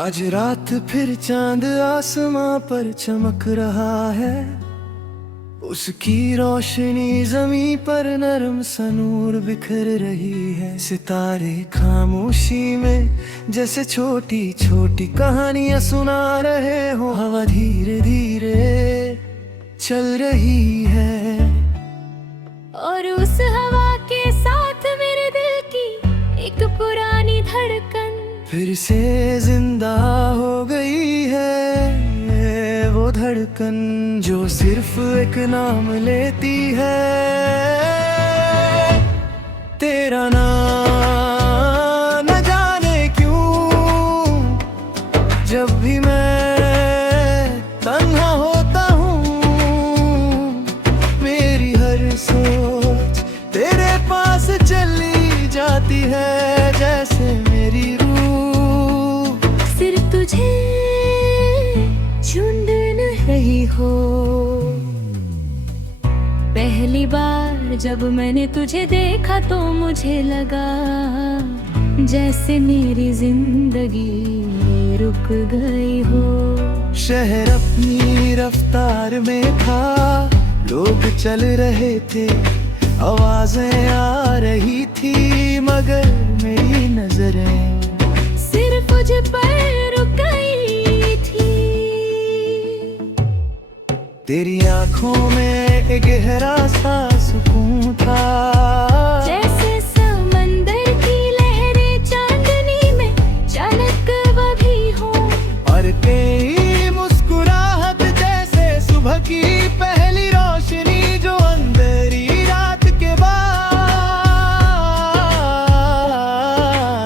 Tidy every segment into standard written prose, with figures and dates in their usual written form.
आज रात फिर चांद आसमां पर चमक रहा है, उसकी रोशनी जमीन पर नरम सा नूर बिखर रही है। सितारे खामोशी में जैसे छोटी छोटी कहानियां सुना रहे हो। हवा धीरे धीरे चल रही है और उस हवा के साथ मेरे दिल की एक पुरानी धड़कन फिर से जिंदा हो गई है। वो धड़कन जो सिर्फ एक नाम लेती है, तेरा नाम। न जाने क्यों जब भी मैं तन्हा होता हूँ, मेरी हर सोच तेरे पास चली जाती है। जैसे मेरी सिर्फ तुझे ढूंढ रही हो। पहली बार जब मैंने तुझे देखा तो मुझे लगा जैसे मेरी जिंदगी रुक गई हो। शहर अपनी रफ्तार में था, लोग चल रहे थे, आवाजें आ रही थी, मगर मेरी नजरें सिर्फ मुझ पर रुक गई थी। तेरी आंखों में एक गहरा सा सुकून था, जैसे समंदर की लहरें चांदनी में चालक वही हो। और तेरी मुस्कुराहट जैसे सुबह की पहली रोशनी जो अंधेरी रात के बाद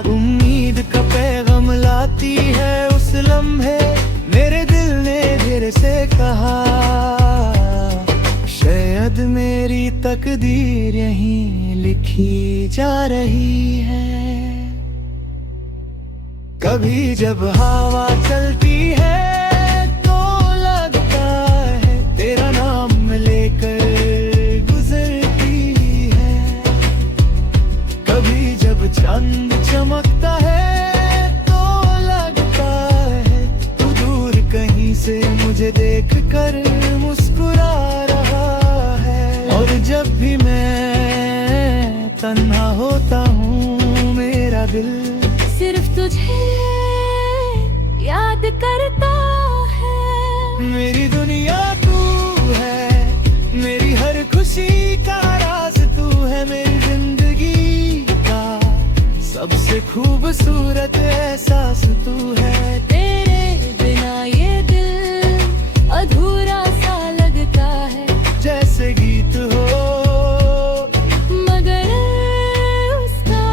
उम्मीद का पैगाम लाती है। उस लम्हे मेरे दिल ने धीरे से कहा, शायद मेरी तकदीर यहीं लिखी जा रही है। कभी जब हवा चलती है तो लगता है तेरा नाम लेकर गुजरती है। कभी जब चांद चमकता है तो लगता है तू दूर कहीं से मुझे देख कर मुस्कुरा रहा है। और जब भी मैं तन्हा होता हूँ, मेरा दिल सिर्फ तुझे याद करता है। मेरी दुनिया तू है, मेरी हर खुशी का राज तू है। मेरी जिंदगी का सबसे खूबसूरत एहसास तू है। तेरे बिना ये दिल अधूरा सा लगता है, जैसे गीत हो मगर उसका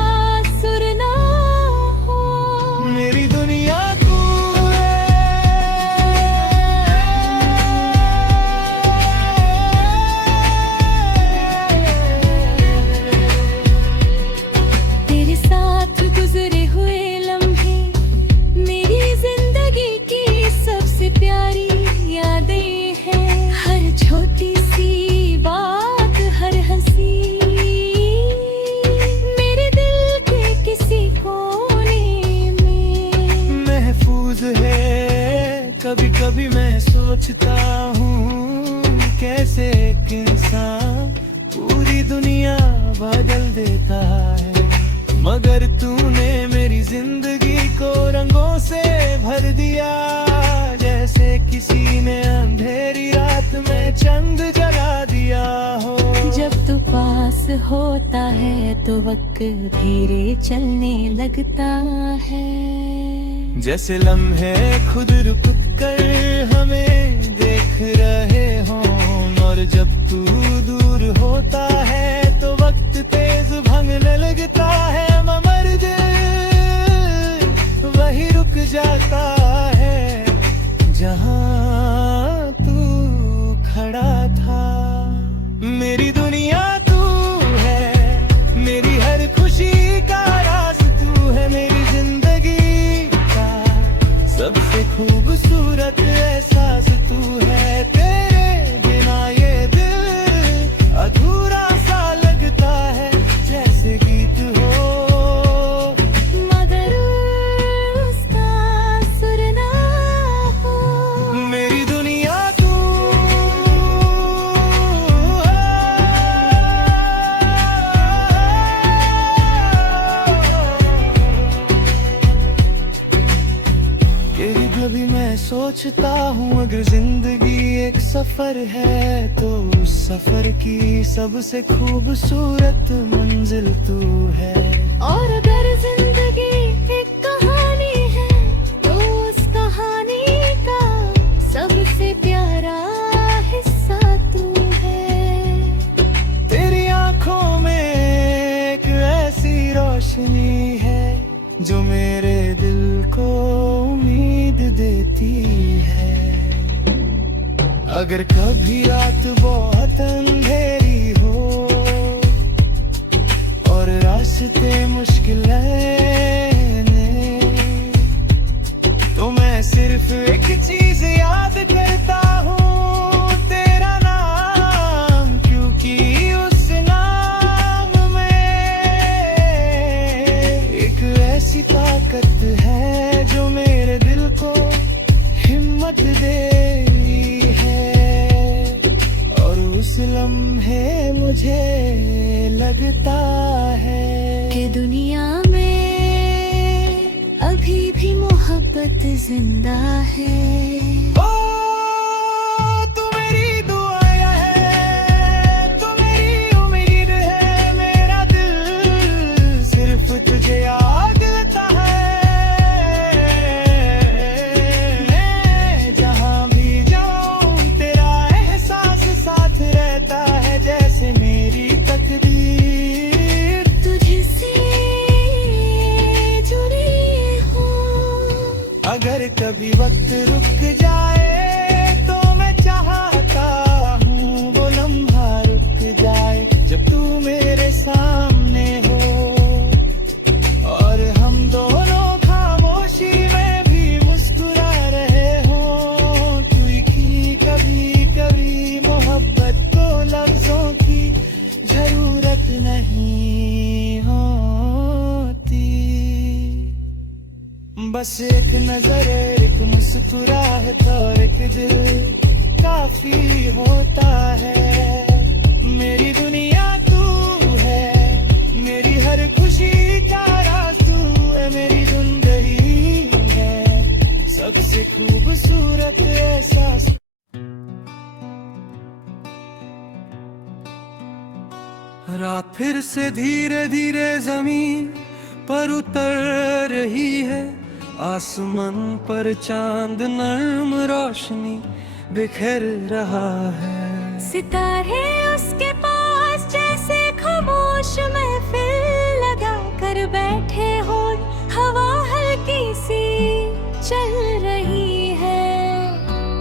सुर ना हो। मेरी दुनिया तू है। तेरे साथ गुजरे हुए लम्हे मेरी जिंदगी की सबसे प्यारी यादें हैं। हर छोटी सी बात, हर हंसी मेरे दिल के किसी कोने में महफूज है। कभी कभी मैं सोचता हूँ कैसे एक इंसान पूरी दुनिया बदल देता है, मगर तूने मेरी जिंदगी को रंगों से भर दिया। जैसे किसी ने अंधेरी रात में चंद जला दिया हो। जब तू पास होता है तो वक्त धीरे चलने लगता है। जैसे लम्हे खुद रुक कर हमें देख रहे हों। और जब तू दूर होता है तो वक्त तेज भागने लगता है, मगर दिल वही रुक जाता है जहाँ तू खड़ा था। मेरी दुनिया तू है, मेरी हर खुशी का राज तू है। मेरी जिंदगी का सबसे खूबसूरत ऐसा अगर जिंदगी एक सफर है तो उस सफर की सबसे खूबसूरत मंजिल तू है। और अगर जिंदगी एक कहानी है तो उस कहानी का सबसे प्यारा हिस्सा तू है। तेरी आंखों में एक ऐसी रोशनी है जो मेरे दिल को उम्मीद देती है। अगर कभी रात बहुत अंधेरी हो और रास्ते मुश्किल ने, तो मैं सिर्फ एक चीज याद करता हूँ, तेरा नाम, क्योंकि उस नाम में एक ऐसी ताकत है जो मेरे दिल को हिम्मत देती है। और उस लम्हे मुझे लगता है कि दुनिया में अभी भी मोहब्बत जिंदा है। ओ तू मेरी दुआ है, तू मेरी उम्मीद है, मेरा दिल सिर्फ तुझे याद करता है। मैं जहाँ भी जाऊँ तेरा एहसास साथ रहता है, जैसे मेरी तकदीर तुझसे जुड़ी हो। अगर कभी वक्त रुक जाए तो मैं चाहता हूँ वो लम्हा रुक जाए, जब तू मेरे सामने हो और हम दोनों खामोशी में भी मुस्कुरा रहे हो, क्योंकि कभी कभी मोहब्बत को लफ्जों की जरूरत नहीं होती, बस एक नजर, एक मुस्कुराहट और एक दिल काफी होता है। मेरी दुनिया तू है, मेरी हर खुशी का राज तू है, मेरी जिंदगी है सबसे खूबसूरत एहसास। रात फिर से धीरे धीरे जमीन पर उतर रही है, आसमान पर चांद नर्म रोशनी बिखेर रहा है। सितारे उसके पास जैसे खामोश महफिल लगा कर बैठे हो, हवा हल्की सी चल रही है।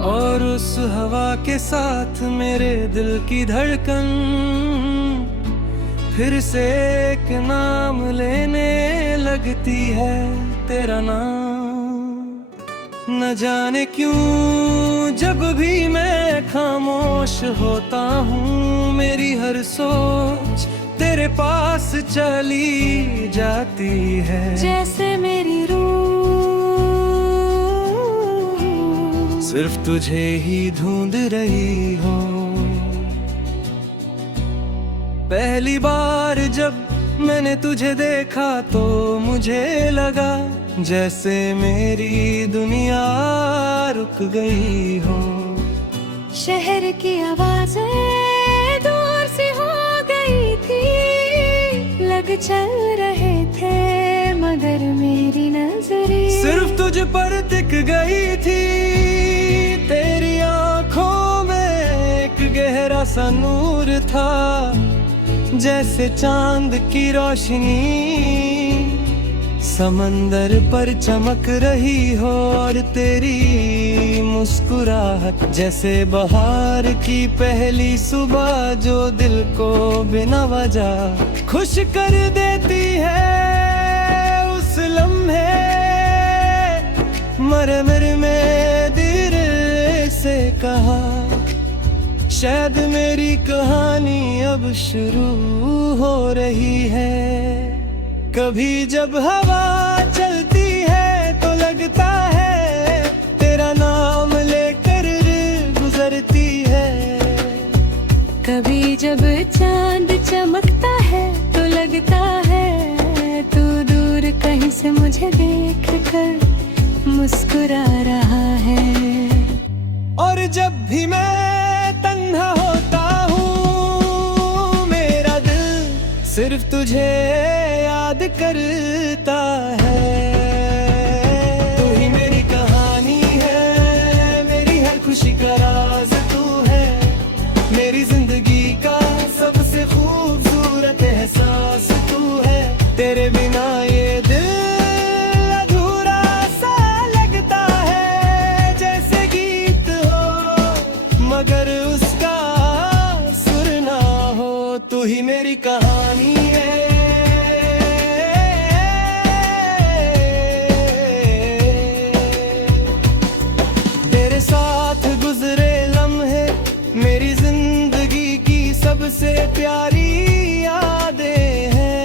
और उस हवा के साथ मेरे दिल की धड़कन फिर से एक नाम लेने लगती है, तेरा नाम। न जाने क्यों जब भी मैं खामोश होता हूँ, मेरी हर सोच तेरे पास चली जाती है, जैसे मेरी रूह सिर्फ तुझे ही ढूंढ रही हो। पहली बार जब मैंने तुझे देखा तो मुझे लगा जैसे मेरी दुनिया रुक गई हो। शहर की आवाजें दूर से हो गई थी, लग चल रहे थे मगर मेरी नजरें सिर्फ तुझ पर टिक गई थी। तेरी आंखों में एक गहरा सा नूर था, जैसे चांद की रोशनी समंदर पर चमक रही हो, और तेरी मुस्कुराहट जैसे बहार की पहली सुबह जो दिल को बिना वजह खुश कर देती है। उस लम्हे मरमर में दिल से कहा, शायद मेरी कहानी अब शुरू हो रही है। कभी जब हवा चलती है तो लगता है तेरा नाम लेकर गुजरती है। कभी जब चांद चमकता है तो लगता है तू दूर कहीं से मुझे देख कर मुस्कुरा रहा है। और जब भी मैं तन्हा होता हूँ मेरा दिल सिर्फ तुझे याद करता है। तू ही मेरी कहानी है, मेरी हर खुशी का राज तू है, मेरी जिंदगी का सबसे खूबसूरत एहसास तू है। तेरे बिना ये दिल अधूरा सा लगता है, जैसे गीत हो मगर उसका सुर ना हो। तू ही मेरी कहानी है। तेरे साथ गुजरे लम्हे मेरी जिंदगी की सबसे प्यारी यादें हैं।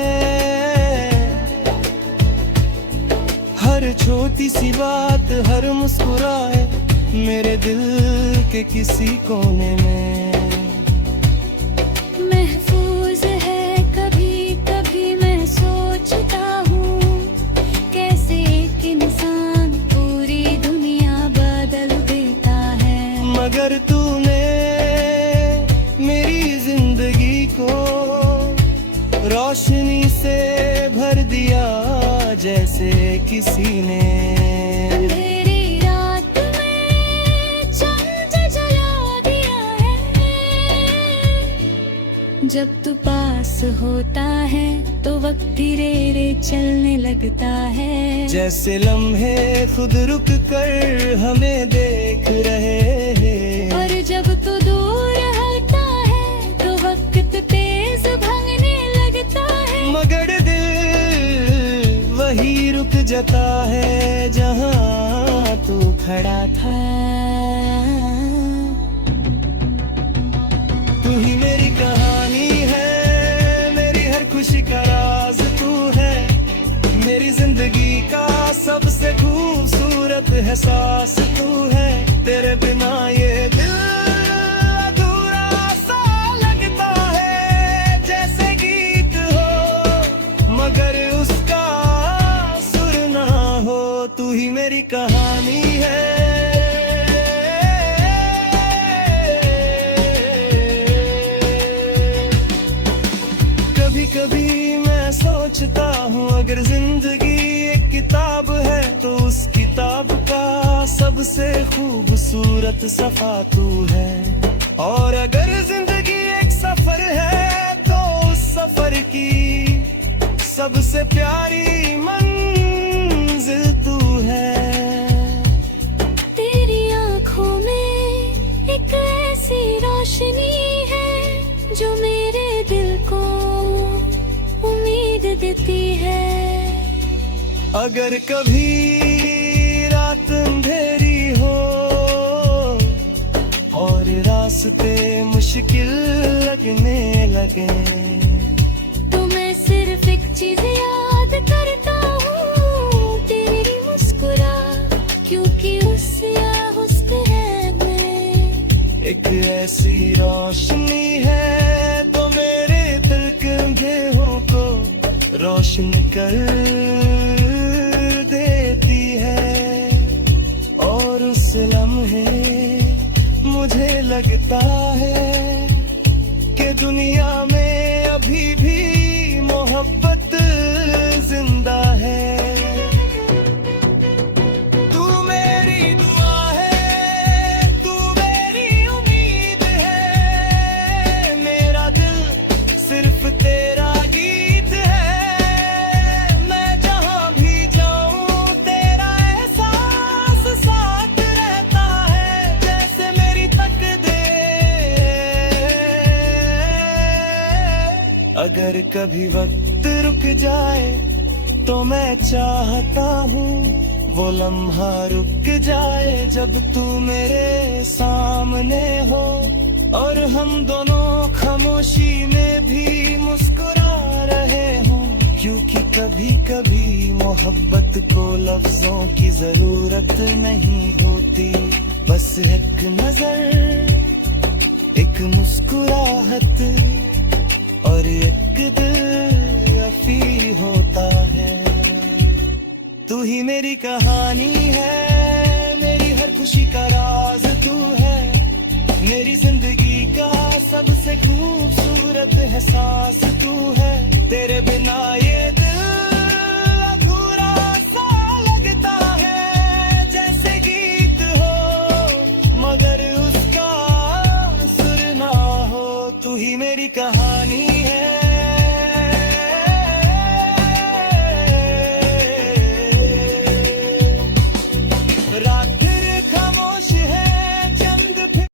हर छोटी सी बात, हर मुस्कुराए मेरे दिल के किसी कोने में महफूज है। कभी कभी मैं सोचता हूँ कैसे एक इंसान पूरी दुनिया बदल देता है। मगर तूने मेरी जिंदगी को रोशनी से भर दिया जैसे किसी ने अंधेरी रात में चंद जला दिया है। जब तू पास होता है तो वक्त धीरे धीरे चलने लगता है। जैसे लम्हे खुद रुक कर हमें देख रहे हैं। और जब तू दूर हटता है तो वक्त तेज भागने लगता है। मगर दिल वही रुक जाता है जहाँ तू खड़ा था। तू ही मेरी कहानी है, मेरी हर खुशी का राज तू है, मेरी जिंदगी का सबसे खूबसूरत एहसास तू है। तेरे बिना ये दिल अधूरा सा लगता है, जैसे गीत हो मगर उसका सुर ना हो। तू ही मेरी कहानी है। कभी कभी मैं सोचता हूँ अगर जिंदगी एक किताब है तो उस किताब का सबसे खूबसूरत सफा तू है। और अगर जिंदगी एक सफर है तो उस सफर की सबसे प्यारी मंजिल तू है। तेरी आँखों में एक ऐसी रोशनी है जो मेरे दिल को उम्मीद देती है। अगर कभी रात अंधेरी हो और रास्ते मुश्किल लगने लगे तो मैं सिर्फ एक चीज याद करता हूँ, तेरी मुस्कुरा, क्योंकि उससे हुस्न है में एक ऐसी रोशनी है जो मेरे दिल के अंधेरों को रोशन कर देती है। और उस लम्हे मुझे लगता है कि दुनिया में अभी भी मोहब्बत जिंदा है। तू मेरी दुआ है, तू मेरी उम्मीद है, मेरा दिल सिर्फ तेरा गीत है। मैं जहाँ भी जाऊँ तेरा एहसास साथ रहता है, जैसे मेरी तकदीर। अगर कभी वक्त रुक जाए तो मैं चाहता हूँ वो लम्हा रुक जाए जब तू मेरे सामने हो और हम दोनों खामोशी में भी मुस्कुरा रहे हों। क्योंकि कभी कभी मोहब्बत को लफ्जों की जरूरत नहीं होती, बस एक नजर, एक मुस्कुराहट और एक दिल यफी होता है। तू ही मेरी कहानी है, मेरी हर खुशी का राज तू है, एहसास तू है, तेरे बिना ये दिल अधूरा सा लगता है। जैसे गीत हो मगर उसका सुर ना हो, तू ही मेरी कहानी